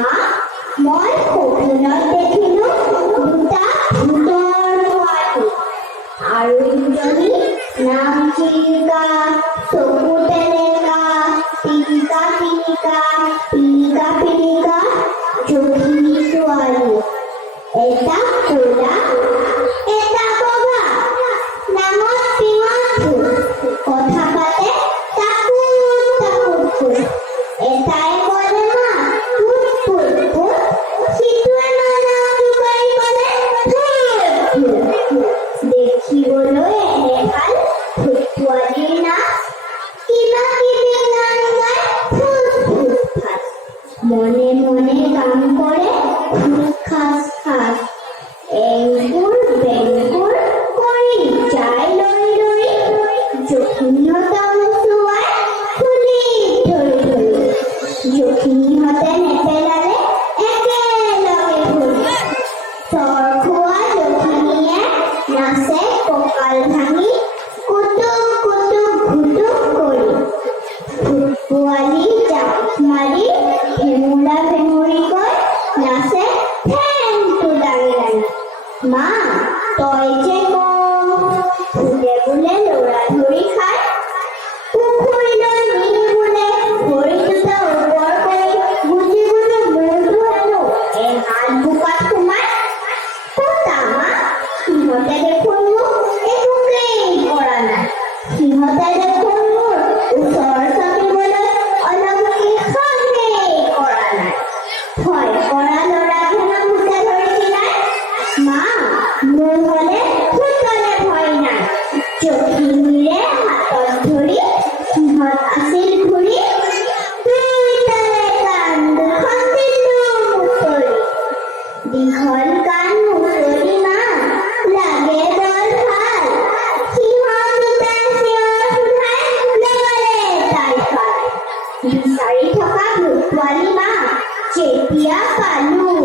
মা, মই সপোনত দেখিলো দুটা ভূতৰ পোৱালি আৰু দুজনী নাম চিলিকা, চকু তেনেকা, টিলিকা টিলিকা, পিলিকা পিলিকা, জখিনী ছোৱালী। এটা ক'লা, এটা বগা, নামত পিঙাটো, কথা পাতে তাকুত তাকুত। এটাই ক'লে মা পুত পুত পুত, সিটোৱে নানাও জোকাৰি ক'লে ভূত ভূত। দেখিবলৈ এনেহাল ভূত পোৱালিৰ নাম কিবা কিবি গান গাই ফুচ ফুচ ফাচ। মনে মনে কাম কৰে ফুচ খাচ খাচ। এংকুৰ বেংকুৰ কৰি যায় লৰি লৰি, জখিনীহঁতক নোচোৱাই ফুলিত ধৰি ধৰি। জখিনীহঁতে নেপেলালে একেলগে ভৰি। চৰ খোৱা জখিনীয়ে নাচে কঁকাল ভাঙি, কুটুক কুটুক ঘুটুক কৰি। ভূত পোৱালি জাপ মাৰি ভেমুৰা ভেমুৰিকৈ নাচে ঠেংটো দাঙি দাঙি। মা, তই যে ভূতে বোলে ল'ৰা ধৰি খায়, পুখুৰীলৈ নি বোলে ভৰি দুটা ওপৰ কৰি গুজি বোলো মূৰটো হেনো এহাত বোকাত সোমাই। ক'তা মা, সিহঁতে দেখোন মোক একোকেই কৰা নাই। সিহঁতে দেখোন মোৰ ওচৰ চাপিবলৈ অলপকে সাহেই কৰা নাই। ভয় কৰা ল'ৰা হেনো ভূতে ধৰিছি নাই। মা, মোৰ হ'লে ভূতলে ভয় নাই। জখিনীৰে হাতত ধৰি সিহঁত আছিল ঘূৰি, দুইটাৰে কাণ দুখন দিলো মুচৰি। দীঘল কাণ মুচৰি মা, লাগে বৰ ভাল। সিহঁত দুটাই চিঞৰ শুনাই লগালে তাই পাল। বিচাৰি থকা ভূত পোৱালি মা যেতিয়া পালো।